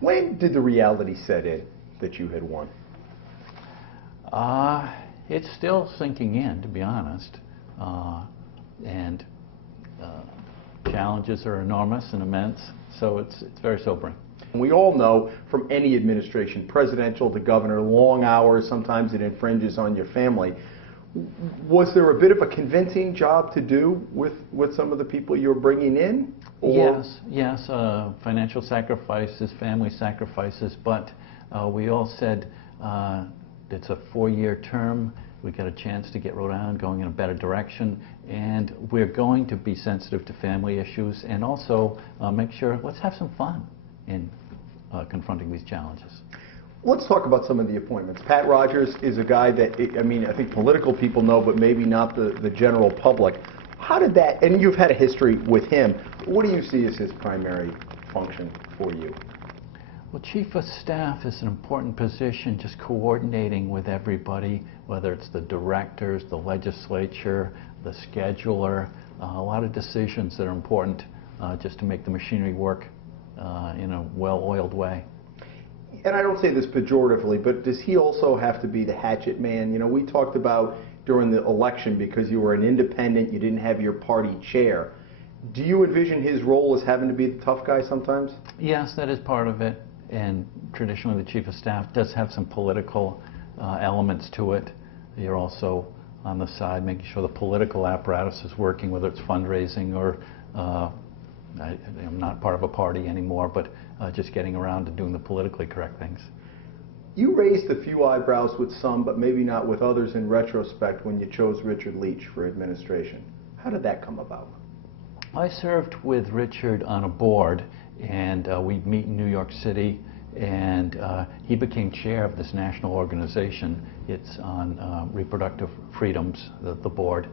When did the reality set in that you had won? It's still sinking in, to be honest. And challenges are enormous and immense, so it's very sobering. We all know from any administration, presidential to governor, long hours, sometimes it infringes on your family. Was there a bit of a convincing job to do with some of the people you're bringing in? Or? Yes, financial sacrifices, family sacrifices, but we all said it's a 4-year term. We got a chance to get Rhode Island going in a better direction, and we're going to be sensitive to family issues and also make sure, let's have some fun in confronting these challenges. Let's talk about some of the appointments. Pat Rogers is a guy that, I think political people know, but maybe not the general public. How did that, and you've had a history with him, what do you see as his primary function for you? Well, Chief of Staff is an important position, just coordinating with everybody, whether it's the directors, the legislature, the scheduler, a lot of decisions that are important just to make the machinery work in a well-oiled way. And I don't say this pejoratively, but does he also have to be the hatchet man? You know, we talked about during the election, because you were an independent, you didn't have your party chair. Do you envision his role as having to be the tough guy sometimes? Yes, that is part of it. And traditionally, the Chief of Staff does have some political elements to it. You're also on the side making sure the political apparatus is working, whether it's fundraising or I'm not part of a party anymore, but just getting around to doing the politically correct things. You raised a few eyebrows with some, but maybe not with others in retrospect when you chose Richard Leach for administration. How did that come about? I served with Richard on a board, and we'd meet in New York City, and he became chair of this national organization. It's on reproductive freedoms, the board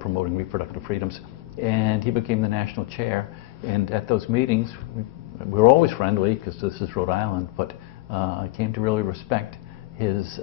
promoting reproductive freedoms, and he became the national chair. And at those meetings, we were always friendly because this is Rhode Island, but I came to really respect his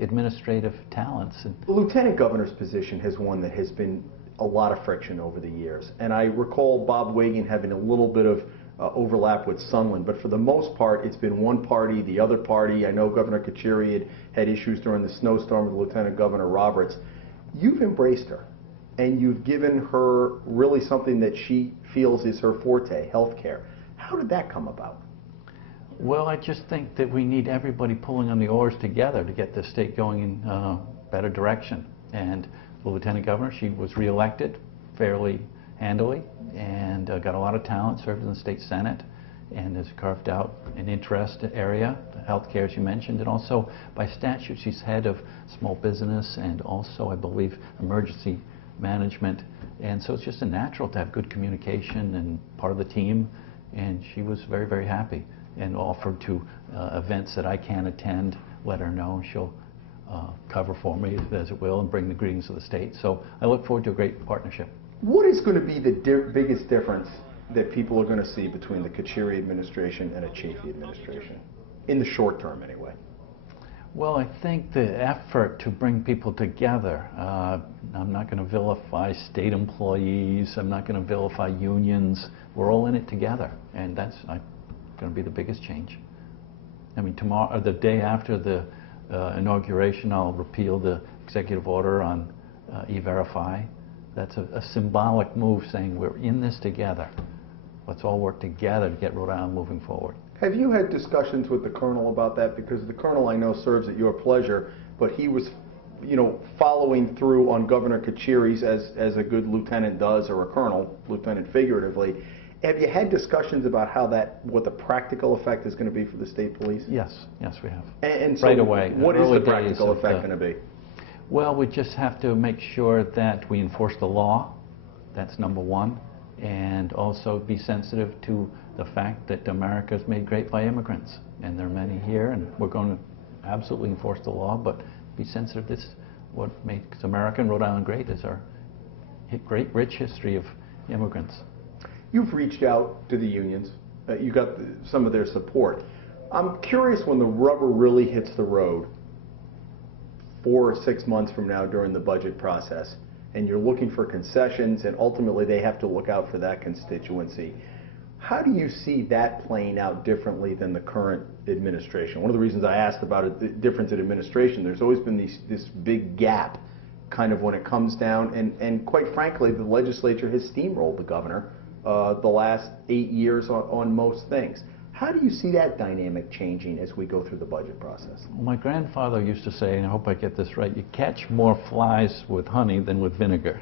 administrative talents. The lieutenant governor's position has one that has been a lot of friction over the years, and I recall Bob Wagan having a little bit of overlap with Sunland, but for the most part it's been one party, the other party. I know Governor Kachiri had issues during the snowstorm with Lieutenant Governor Roberts. You've embraced her, and you've given her really something that she feels is her forte, health care. How did that come about? Well, I just think that we need everybody pulling on the oars together to get the state going in a better direction. And the Lieutenant Governor, she was reelected fairly handily and got a lot of talent, served in the state Senate, and has carved out an interest area, health care, as you mentioned, and also by statute she's head of small business and also, I believe, emergency management. And so it's just a natural to have good communication and part of the team, and she was very, very happy and offered to events that I can't attend, let her know, and she'll cover for me as it will and bring the greetings of the state. So I look forward to a great partnership. What is going to be the biggest difference that people are going to see between the Kachiri administration and a Chafee administration, in the short term anyway? Well, I think the effort to bring people together, I'm not going to vilify state employees, I'm not going to vilify unions, we're all in it together, and that's going to be the biggest change. I mean, tomorrow, or the day after the inauguration, I'll repeal the executive order on E-Verify. That's a symbolic move saying we're in this together. Let's all work together to get Rhode Island moving forward. Have you had discussions with the Colonel about that? Because the Colonel, I know, serves at your pleasure, but he was, you know, following through on Governor Kachiri's as a good lieutenant does, or a colonel, lieutenant figuratively. Have you had discussions about how what the practical effect is going to be for the state police? Yes, we have. And so right away. What is the practical effect going to be? Well, we just have to make sure that we enforce the law. That's number one. And also be sensitive to the fact that America is made great by immigrants. And there are many here, and we're going to absolutely enforce the law, but be sensitive. This what makes America and Rhode Island great is our great, rich history of immigrants. You've reached out to the unions. You got some of their support. I'm curious, when the rubber really hits the road 4 or 6 months from now during the budget process, and you're looking for concessions, and ultimately they have to look out for that constituency. How do you see that playing out differently than the current administration? One of the reasons I asked about the difference in administration, there's always been this big gap kind of when it comes down, and quite frankly, the legislature has steamrolled the governor the last 8 years on most things. How do you see that dynamic changing as we go through the budget process? Well, my grandfather used to say, and I hope I get this right, you catch more flies with honey than with vinegar.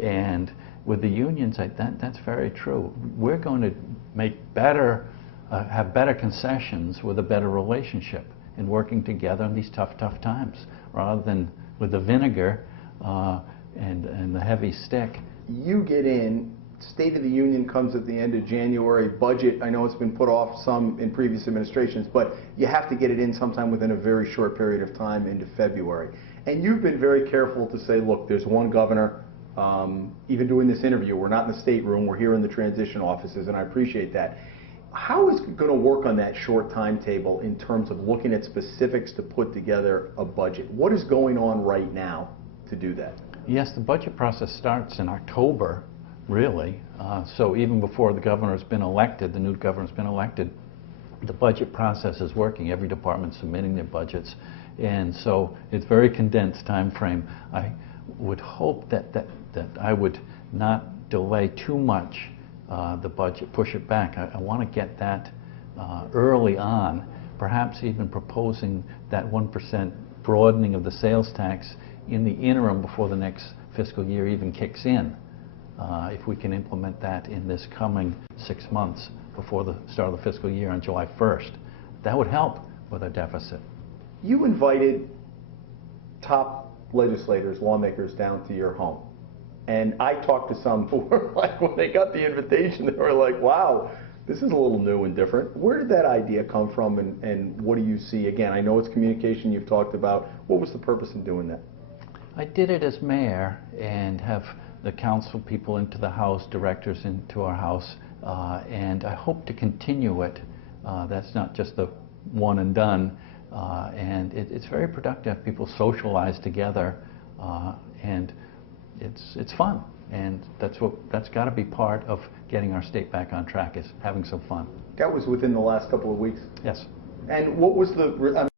And with the unions, that's very true. We're going to make better, have better concessions with a better relationship in working together in these tough times, rather than with the vinegar and the heavy stick. You get in, State of the Union comes at the end of January, budget, I know it's been put off some in previous administrations, but you have to get it in sometime within a very short period of time into February. And you've been very careful to say, look, there's one governor. Even doing this interview, we're not in the state room, we're here in the transition offices, and I appreciate that. How is it going to work on that short timetable in terms of looking at specifics to put together a budget? What is going on right now to do that? Yes, the budget process starts in October, really. So even before the governor's been elected, the new governor's been elected, the budget process is working. Every department submitting their budgets. And so it's very condensed time frame. I would hope that I would not delay too much the budget, push it back. I want to get that early on, perhaps even proposing that 1% broadening of the sales tax in the interim before the next fiscal year even kicks in. If we can implement that in this coming 6 months before the start of the fiscal year on July 1st, that would help with our deficit. You invited top legislators, lawmakers down to your home. And I talked to some who were like, when they got the invitation, they were like, wow, this is a little new and different. Where did that idea come from, and what do you see? Again, I know it's communication you've talked about. What was the purpose in doing that? I did it as mayor and have the council people into the house, directors into our house, and I hope to continue it. That's not just the one and done, and it's very productive. People socialize together, and it's fun, and that's got to be part of getting our state back on track, is having some fun. That was within the last couple of weeks? Yes. And what was the